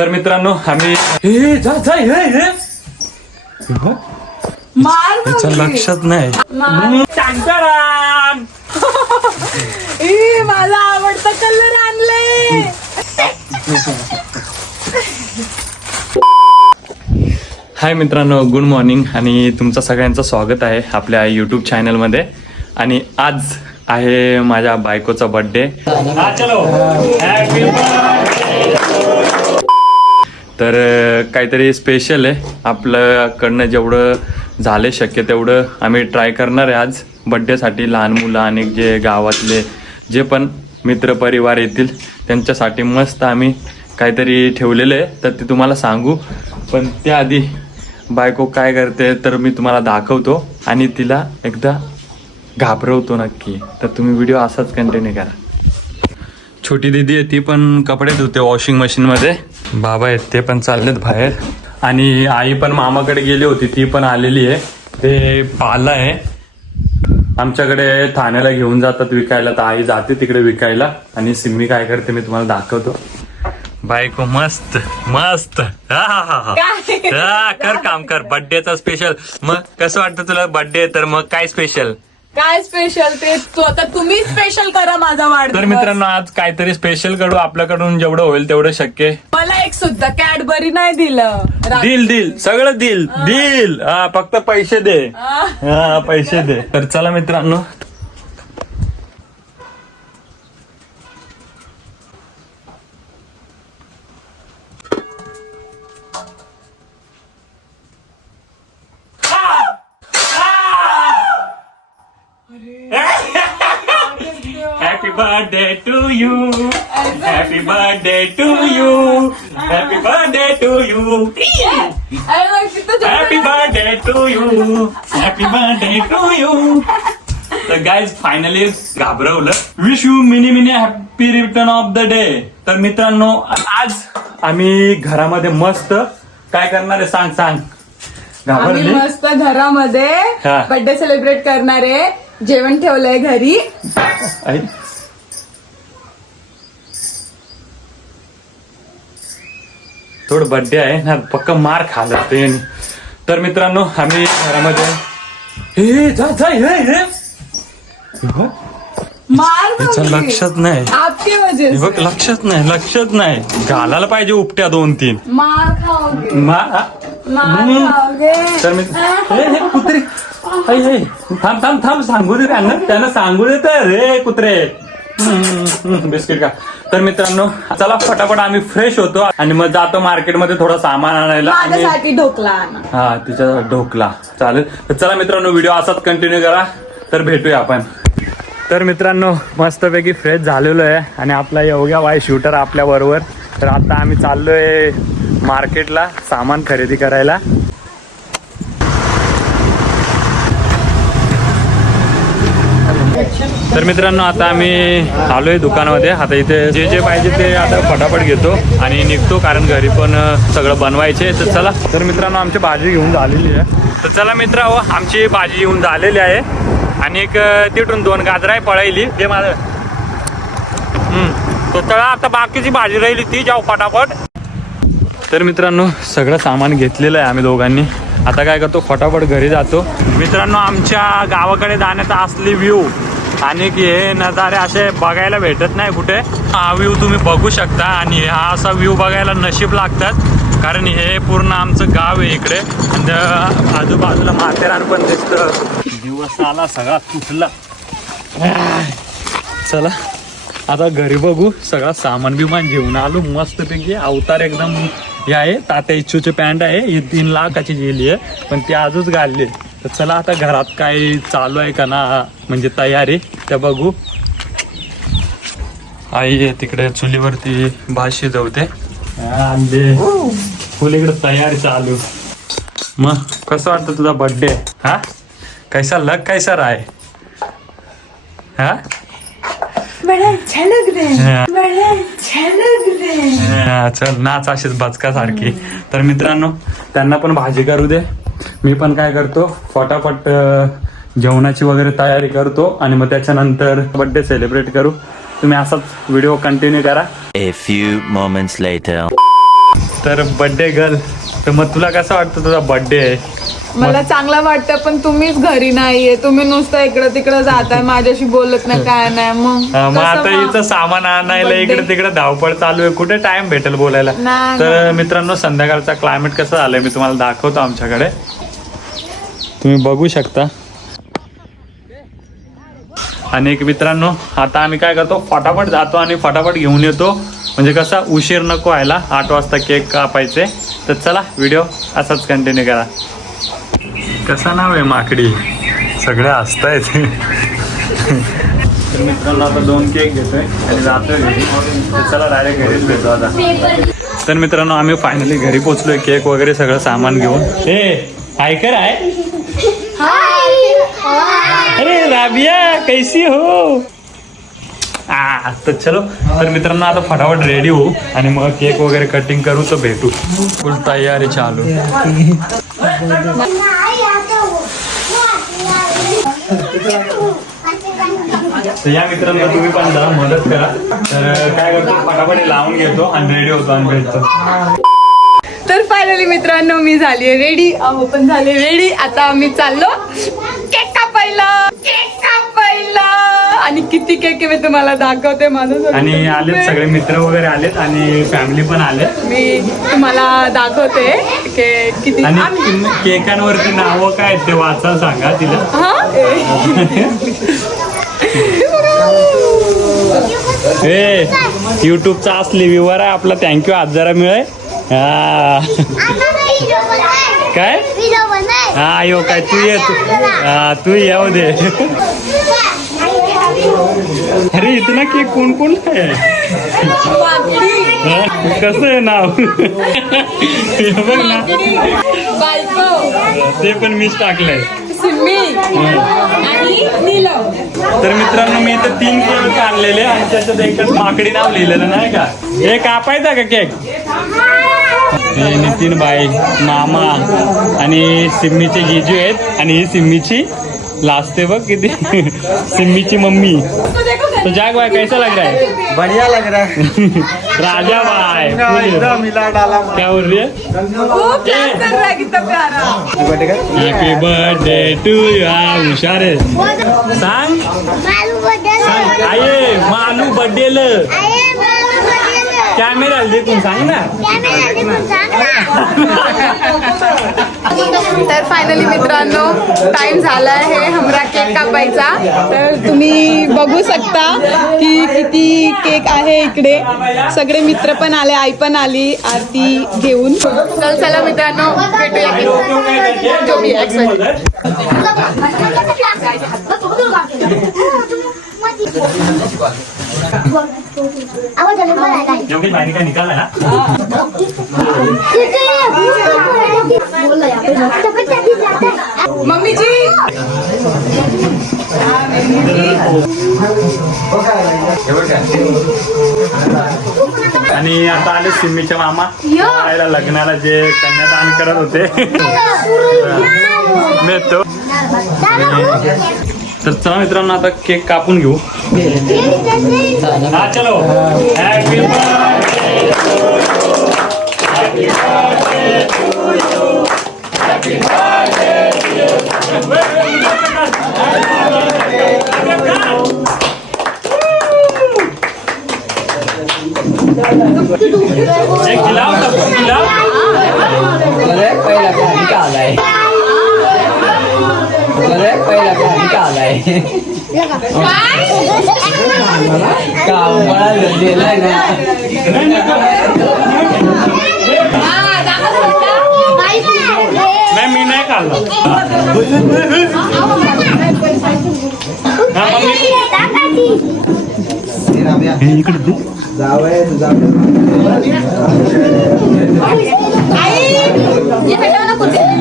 तर मित्रांनो आम्ही हे जा जा हे मार त्याच्या लक्षात नाही. टांगटारान. मला आवडता कलर आणले. हाय मित्रांनो, गुड मॉर्निंग आणि तुमचं सगळ्यांचं स्वागत आहे आपल्या यूट्यूब चॅनलमध्ये. आणि आज आहे माझ्या बायकोचा बर्थडे. तर काहीतरी स्पेशल आहे. आपल्याकडनं जेवढं झाले शक्य तेवढं आम्ही ट्राय करणार आहे आज बड्डेसाठी. लहान मुलं आणि जे गावातले जे पण मित्रपरिवार येतील त्यांच्यासाठी मस्त आम्ही काहीतरी ठेवलेलं आहे, तर ते तुम्हाला सांगू. पण त्याआधी बायको काय करते तर मी तुम्हाला दाखवतो आणि तिला एकदा घाबरवतो नक्की. तर तुम्ही व्हिडिओ असाच कंटिन्यू करा. छोटी दीदी आहे, ती पण कपडे धुते वॉशिंग मशीनमध्ये. बाबा आहेत ते पण चाललेत बाहेर. आणि आई पण मामाकडे गेली होती, ती पण आलेली आहे. ते पाला आहे आमच्याकडे, ठाण्याला घेऊन जातात विकायला, तर आई जाते तिकडे विकायला. आणि सिम्मी काय करते मी तुम्हाला दाखवतो. बायको मस्त मस्त हा हा हा हा कर काम कर. बर्थडेचा स्पेशल. मग कसं वाटतं तुला बर्थडे? तर मग काय स्पेशल? काय स्पेशल ते आता तुम्ही स्पेशल करा माझा वाढदिवस. तर मित्रांनो आज काहीतरी स्पेशल करू, आपल्याकडून जेवढं होईल तेवढं शक्य. मला एक सुद्धा कॅडबरी नाही दिलं. दिल दिल सगळं दिल दिल. हा फक्त पैसे दे. हा पैसे दे. तर चला मित्रांनो, Happy birthday to you. Happy birthday to you. Happy birthday to you. Happy birthday to you. Happy birthday to you. तर गाईज फायनली घाबरवलं. Wish you Mini Mini happy return of the day. तर मित्रांनो आज आम्ही घरामध्ये मस्त काय करणार आहे सांग सांग. आम्ही घाबरली मस्त घरामध्ये हा. बर्थडे सेलिब्रेट करणार आहे. जेवण ठेवलंय घरी. आई थोडं बर्थडे आहे ना, पक्का मार खाला ते. तर मित्रांनो आम्ही घरामध्ये हे जा जा हे मार त्याच्या लक्षात नाही. आपके वजह हे से. बघ लक्षात नाही घालायला पाहिजे उपट्या 2-3. मार खाओगे. मार खाओगे. तर मी हे कुत्रे थांब थांब थांब सांगू दे त्यांना सांगू दे तर रे कुत्रे. बिस्किट का. तर मित्रांनो चला फटाफट आम्ही फ्रेश होतो आणि मग जातो मार्केटमध्ये थोडं सामान आणायला. माझ्यासाठी ढोकला आणा. हा तिच्या ढोकला चालेल. तर चला मित्रांनो व्हिडिओ असाच कंटिन्यू करा. तर भेटूया आपण. तर मित्रांनो मस्तपैकी फ्रेश झालेलो आहे आणि आपला योग्य वाय शूटर आपल्या बरोबर. तर आता आम्ही चाललोय मार्केटला सामान खरेदी करायला. तर मित्रांनो आता आम्ही आलोय दुकानामध्ये. आता इथे जे जे पाहिजे ते आता फटाफट घेतो आणि निघतो, कारण घरी पण सगळं बनवायचे. तर चला. तर मित्रांनो आमची भाजी घेऊन झालेली आहे. तर चला मित्रांनो आमची भाजी घेऊन झालेली आहे. आणि एक तिथून 2 गाजर आहे पळायली ते माझं. तो तळा आता बाकीची भाजी राहिली ती जाऊ फटाफट. तर मित्रांनो सगळं सामान घेतलेलं आहे आम्ही दोघांनी. आता काय करतो फटाफट घरी जातो. मित्रांनो आमच्या गावाकडे जाण्याचा असली व्ह्यू आणि हे नजारे असे बघायला भेटत नाही कुठे. हा व्ह्यू तुम्ही बघू शकता आणि हा असा व्ह्यू बघायला नशीब लागतात, कारण हे पूर्ण आमचं गाव आहे इकडे. आणि आजूबाजूला माथेरान पण दिसतं. दिवस आला सगळा कुठला. चला आता घरी बघू. सगळा सामान बिमान घेऊन आलो मस्तपैकी. अवतार एकदम हे आहे. तात्या इच्छूची पॅन्ट आहे, ही 3 लाखाची गेली आहे पण ती आजच घालली. तर चला आता घरात काय चालू आहे का ना म्हणजे तयारी त्या बघू. आई तिकडे चुलीवरती भात शिजवते. फुल इकडे तयारी चालू. मग कसं वाटतं तुझा बर्थडे? हा कैसा लग कैसा राय? हा बड़ा अच्छा लग रहा है. बड़ा अच्छा लग रहा है. चल नाच अशीच बचका सारखी. तर मित्रांनो त्यांना पण भाजी करू दे. मी पण काय करतो फटाफट जेवणाची वगैरे तयारी करतो आणि मग त्याच्यानंतर बर्थडे सेलिब्रेट करू. तुम्ही असाच व्हिडिओ कंटिन्यू करा. A few moments later. तर बर्थडे गर्ल. तर मग तुला कसं वाटतं तुझा बर्थडे आहे? मला चांगलं वाटतं, पण तुम्हीच घरी नाहीये. तुम्ही नुसतं इकडं तिकडं जाताय, माझ्याशी बोलत नाही, काय नाही. मग मग कसं आता मग? इथं सामान आणायला Birthday. इकडे तिकडे धावपळ चालू आहे, कुठे टाइम भेटेल बोलायला. नाही, तर मित्रांनो संध्याकाळचा क्लायमेट कसं झालंय मी तुम्हाला दाखवतो आमच्याकडे. तुम्ही बघू शकता. आणि एक मित्रांनो आता आम्ही काय करतो, फटाफट जातो आणि फटाफट घेऊन येतो, म्हणजे कसा उशीर नको व्हायला. 8 वाजता केक कापायचे. तर चला व्हिडिओ असाच कंटिन्यू करा. कसा नाव आहे माकडी, सगळे हसतायत. तर मित्रांनो आता 2 केक घेतोय आणि जातोय घरी. तर चला डायरेक्ट घरीच भेटतो आता. तर मित्रांनो आम्ही फायनली घरी पोहोचलोय, केक वगैरे सगळं सामान घेऊन. हे हायकर आहे. अरे राबिया कैसी हो. तर चलो. तर मित्रांनो आता फटाफट रेडी होऊ आणि मग केक वगैरे कटिंग करू, तर भेटू. फुल तयारी चालू. तर या मित्रांनो तुम्ही पण जरा मदत करा. तर काय करतो, फटाफट लावून घेतो आणि रेडी होतो आणि भेटतो. तर फायनली मित्रांनो मी झाली रेडी, अहो पण झाले रेडी. आता आम्ही चाललो केक कापायला. आणि किती केक मी तुम्हाला दाखवते माझं. आणि आलेत सगळे मित्र वगैरे आलेत आणि फॅमिली पण आले. मी तुम्हाला दाखवते की किती. आणि केकांवरती नावं काय ते वाचा सांगा तिला. ए युट्यूबचा असली व्ह्यूवर आहे आपला, थँक्यू. आज जरा मिळे. हा काय हा यो काय तू ये तू येऊ दे. अरे इतना केक कोण कोण आहे. कसं आहे नाव. हे बघ ना, ते पण मीच टाकलंय. तर मित्रांनो मी इथे 3 केक आणलेले आणि त्याच्यात एकच माकडी नाव लिहिलेलं नाही का. हे कापायचा का केक. हे नितीन बाई, मामा आणि सिम्मीचे जीजू आहेत. आणि ही सिम्मीची लाजते बघ किती. सिम्मीची मम्मी. तो जाग भाई कैसा लग रहा है. बढ़िया लग रहा है. राजा भाई मिला डाला. क्या बोल रही है. Happy birthday to you. हुशार आहे. सांग सांग. आये मालू बर्थडे ल कॅमेरा देखून सांग ना. तर फायनली मित्रांनो टाइम झाला आहे हमरा केक कापायचा. तर तुम्ही बघू शकता की किती केक आहे इकडे. सगळे मित्र पण आले, आई पण आली आरती घेऊन. तर चला मित्रांनो भेटूया केक. जो भी आहे. योगी भाई का निकाला ना. मम्मी जी आणि आता आले सिम्मीच्या मामा आईला लग्नाला जे कन्यादान करत होते. नेतो. तर चला मित्रांनो आता केक कापून घेऊ. हा चलो. Happy birthday to you. Happy birthday to you. एक खिलाओ सबको खिलाओ. पहिला का निकालाय. पहिला का निकालाय. कामाला दिलाय ना. मी नाही खाल्ला. हा मम्मी इकडे दे.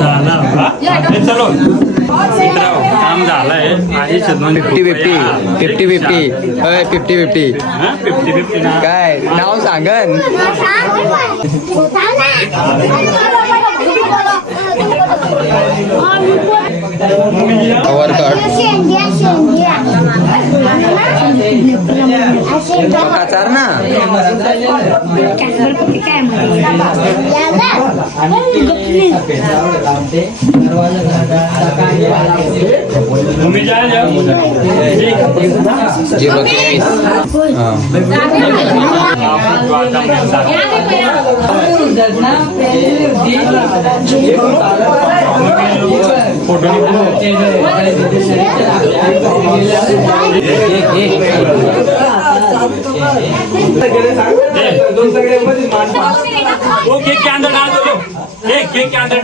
झाला का? हे चलो मित्र काम झालंय. आई 50-50 50-50 ना. काय नाव सांगन. काचार ना केक के अंदर डाल दो केक के अंदर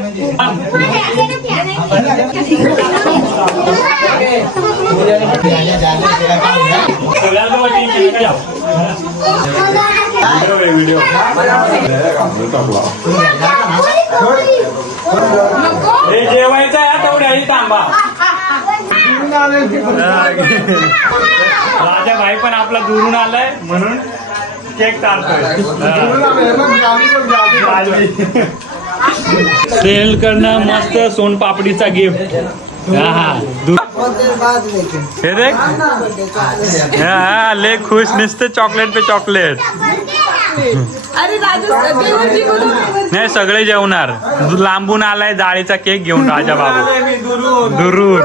वीडियो जेवायचं आहे तेवढ्या थांबा राजा भाई पण आपला दुरून आलाय म्हणून केक काढतोय सेल करणं मस्त सोनपापडीचा गिफ्ट हे देख ले खुश नुसते चॉकलेट पे चॉकलेट अरे नाही सगळे जेवणार लांबून आलाय जाळीचा केक घेऊन राजा बाबू दुरून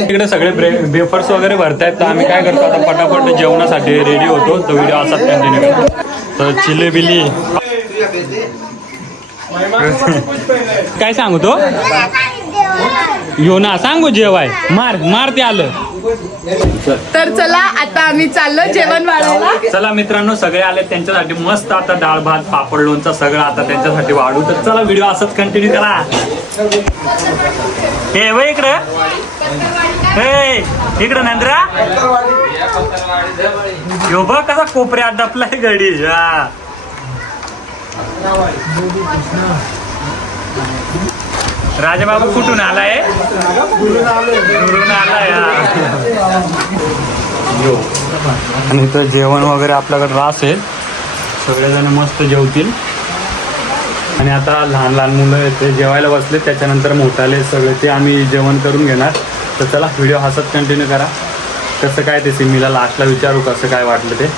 इकडे सगळे वेफर्स वगैरे भरतायत तर आम्ही काय करतो आता पटापट जेवणासाठी रेडी होतो तो व्हिडिओ असाच कंटिन्यू करतो तर चिले बिली काय सांगू तो यो ना सांगू जेवाय मार ते आलं तर चला आता आम्ही चाललो जेवण वाढायला. चला मित्रांनो सगळे आले त्यांच्यासाठी मस्त आता डाळ भात पापड लोणचं सगळं आता त्यांच्यासाठी वाढू तर चला व्हिडिओ असंच कंटिन्यू करा. हे वय इकडं इकडं नंद्रा यो बघ कसा कोपऱ्यात डपलाय गडी राजाबाबू कुठून आलाय आलाय आणि इथं जेवण वगैरे आपल्याकडे रास आहे सगळेजण मस्त जेवतील आणि आता लहान लहान मुलं ते जेवायला बसले त्याच्यानंतर मोठाले सगळे ते आम्ही जेवण करून घेणार. तर चला व्हिडिओ हसत कंटिन्यू करा. कसं काय ते सिमीला लास्टला विचारू कसं काय वाटलं ते.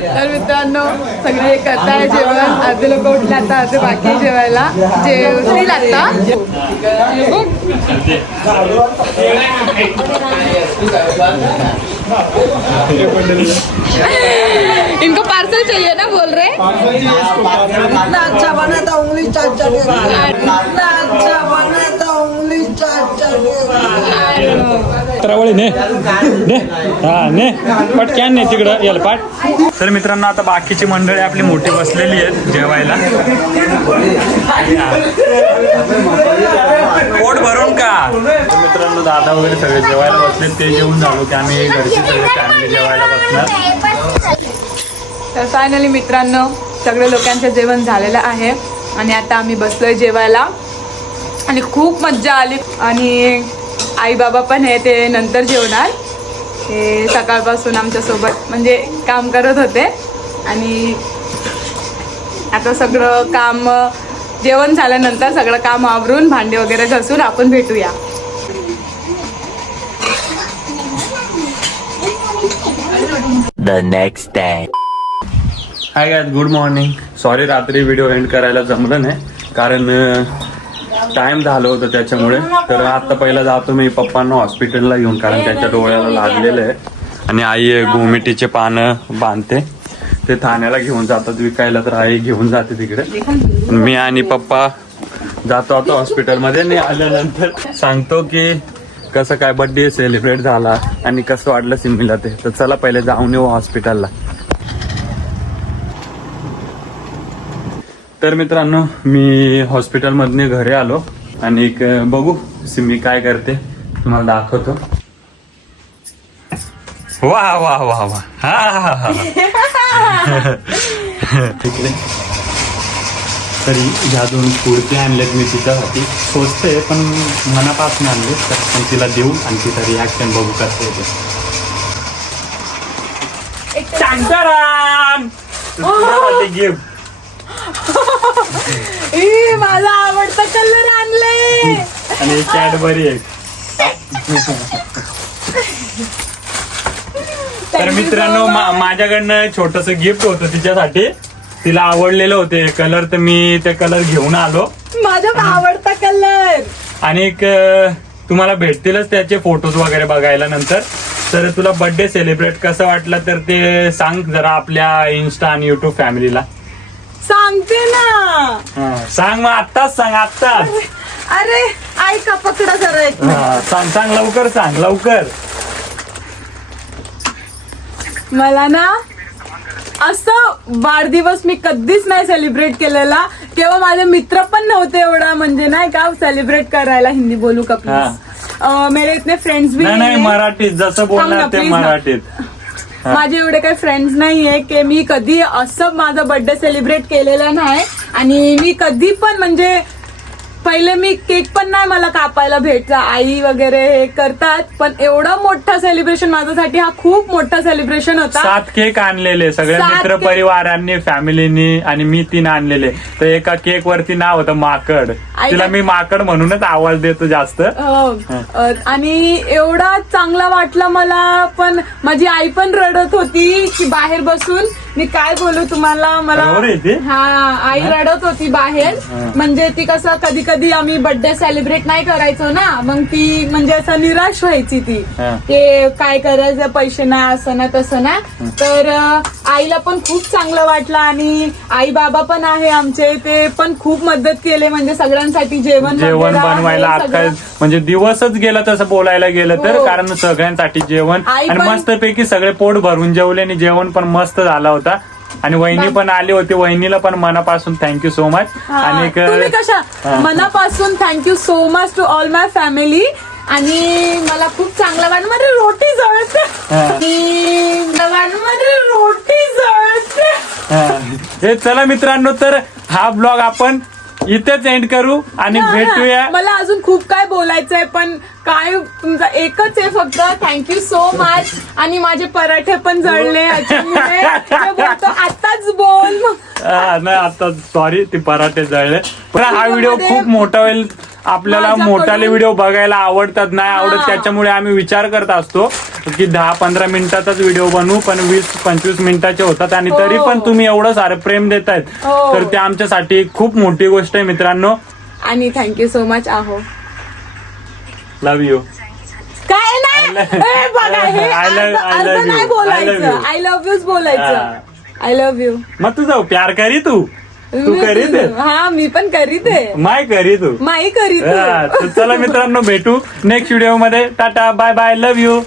तर मित्रांनो सगळे करताय जेवण अर्धे लोक उठले आता अर्धे बाकी जेवायला जेवतील आता. इनको पार्सल चाहिए ना बोल रहे अच्छा बना था उंगली चाट अच्छा बना था उंगली चाट त्रावळी ने पटक्यान ने तिकडं याला पाठ. तर मित्रांनो आता बाकीची मंडळी आपली मोठी बसलेली आहेत जेवायला. पोट भरून का मित्रांनो दादा वगैरे सगळे जेवायला बसले ते जेवून झालो की आम्ही घरची सगळे फॅमिली जेवायला बसणार. तर फायनली मित्रांनो सगळे लोकांचं जेवण झालेलं आहे आणि आता आम्ही बसलोय जेवायला आणि खूप मज्जा आली. आणि आई बाबा पण आहे ते नंतर जेवणार. हे सकाळपासून आमच्यासोबत म्हणजे काम करत होते आणि आता सगळं काम जेवण झाल्यानंतर सगळं काम आवरून भांडे वगैरे घासून आपण भेटूया. The next day. Hi guys good morning. Sorry रात्री व्हिडिओ एंड करायला जमलं नाही कारण टाइम झालं होतं त्याच्यामुळे. तर आता पहिला जातो मी पप्पांना हॉस्पिटलला घेऊन कारण त्यांच्या डोळ्याला लागलेलं आहे आणि आई गोमिटीचे पानं बांधते ते ठाण्याला घेऊन जातात विकायला. तर आई घेऊन जाते तिकडे. मी आणि पप्पा जातो आता हॉस्पिटलमध्ये आणि आल्यानंतर सांगतो की कसं काय बर्थडे सेलिब्रेट झाला आणि कसं वाटलं सिमीला ते. तर चला पहिले जाऊन येऊ हॉस्पिटलला. तर मित्रांनो मी हॉस्पिटलमधने घरी आलो आणि एक बघू सिमी काय करते तुम्हाला दाखवतो. वा वा वा वा हा तिकडे. तरी ह्या 2 कुर्ती आणल्यात मी तिच्यासाठी. स्वस्त आहे पण मनापासून आणले तर पण तिला देऊ आणि तिचा रिॲक्शन बघू कसं येते. गिफ्ट ए मला आवडता कलर आणले. आणि कॅडबरी एक. तर मित्रांनो माझ्याकडनं छोटस गिफ्ट होतं तिच्यासाठी. तिला आवडलेलं होते कलर, तर मी ते कलर घेऊन आलो. माझा आवडता कलर. आणि एक तुम्हाला भेटतीलच त्याचे फोटोज वगैरे बघायला नंतर. तर तुला बर्थडे सेलिब्रेट कसं वाटलं तर ते सांग जरा आपल्या इन्स्टा आणि युट्यूब फॅमिलीला. सांगते ना. सांग मग आत्ताच सांग, आत्ताच. अरे ऐका, पकडा जरा एक. सांग सांग लवकर, सांग लवकर. मला ना असं वाढदिवस मी कधीच नाही सेलिब्रेट केलेला. तेव्हा माझे मित्र पण नव्हते एवढा म्हणजे नाही का सेलिब्रेट करायला. हिंदी बोलू का प्लीज? मेरे इतने फ्रेंड्स भी नाही मराठीत जसं बोलणार ते please ना. मराठीत. माझे एवढे काही फ्रेंड्स नाहीये की मी कधी असं माझा बर्थडे सेलिब्रेट केलेला नाही. आणि मी कधी पण म्हणजे पहिले मी केक पण नाही मला कापायला भेटला. आई वगैरे हे करतात, पण एवढं मोठं सेलिब्रेशन माझ्यासाठी हा खूप मोठा सेलिब्रेशन होता. 7 केक आणलेले सगळ्या 7 मित्र केक. परिवारांनी, फॅमिलीनी, आणि मी 3 आणलेले. तर एका केक वरती नाव होतं माकड. तिला मी माकड म्हणूनच आवाज देतो जास्त. आणि एवढा चांगला वाटला मला. पण माझी आई पण रडत होती की बाहेर बसून. मी काय बोलू तुम्हाला, मला बरोबर आहे ते? हा आई रडत होती बाहेर. म्हणजे ती कसं कधी कधी आम्ही बर्थडे सेलिब्रेट नाही करायचो ना, मग ती म्हणजे असं निराश व्हायची ती. ते काय करायचं, पैसे नाही, असं ना तसं ना. तर आईला पण खूप चांगलं वाटलं. आणि आई बाबा पण आहे आमचे, ते पण खूप मदत केले म्हणजे सगळ्यांसाठी जेवण वगैरे बनवायला. हे अख्खा सगळं. म्हणजे दिवसच गेला तसं बोलायला गेलं तर. हो. कारण सगळ्यांसाठी जेवण, आई आणि पण- मस्तपैकी सगळे पोट भरून जेवले आणि जेवण पण मस्त झाला होता. आणि वहिनी पण आली होती. वहिनीला पण मनापासून थँक्यू सो मच. आणि तुम्ही कशा मनापासून thank you so much to all my family. आणि मला खूप चांगलं वाटलं. माझी रोटी जळते. माझी रोटी जळते. हे चला मित्रांनो, तर हा ब्लॉग आपण इथेच एंड करू आणि भेटूया. मला अजून खूप काय बोलायचंय, पण काय तुमचा एकच आहे फक्त, थँक्यू सो मच. आणि माझे पराठे पण जळले याच्यामुळे. मी बोलतो आताच बोल. नाही आता सॉरी, ते पराठे जळले. पण हा व्हिडिओ खूप मोठा होईल. आपल्याला माझ्याकडून- मोठाले व्हिडिओ बघायला आवडतात, नाही आवडत, त्याच्यामुळे आम्ही विचार करत असतो की 10-15 मिनिटाचाच व्हिडिओ बनवू, पण 20-25 मिनिटाचे होतात. आणि तरी पण तुम्ही एवढं सारं प्रेम देतायत, तर ते आमच्यासाठी खूप मोठी गोष्ट आहे मित्रांनो. आणि थँक्यू सो मच आहो. Love you. काय नाही ए, बघा हे I love- I अर्ध love you. नाही I love बोलायचं. you. आय लव्ह यूच बोलायचं. I love you. मग तू जाऊ प्यार करी, तू करीत आहे. हा मी पण करीत आहे. माय करी तू. माई करीत तर चला मित्रांनो, भेटू नेक्स्ट व्हिडिओ मध्ये. Tata, bye bye, love you.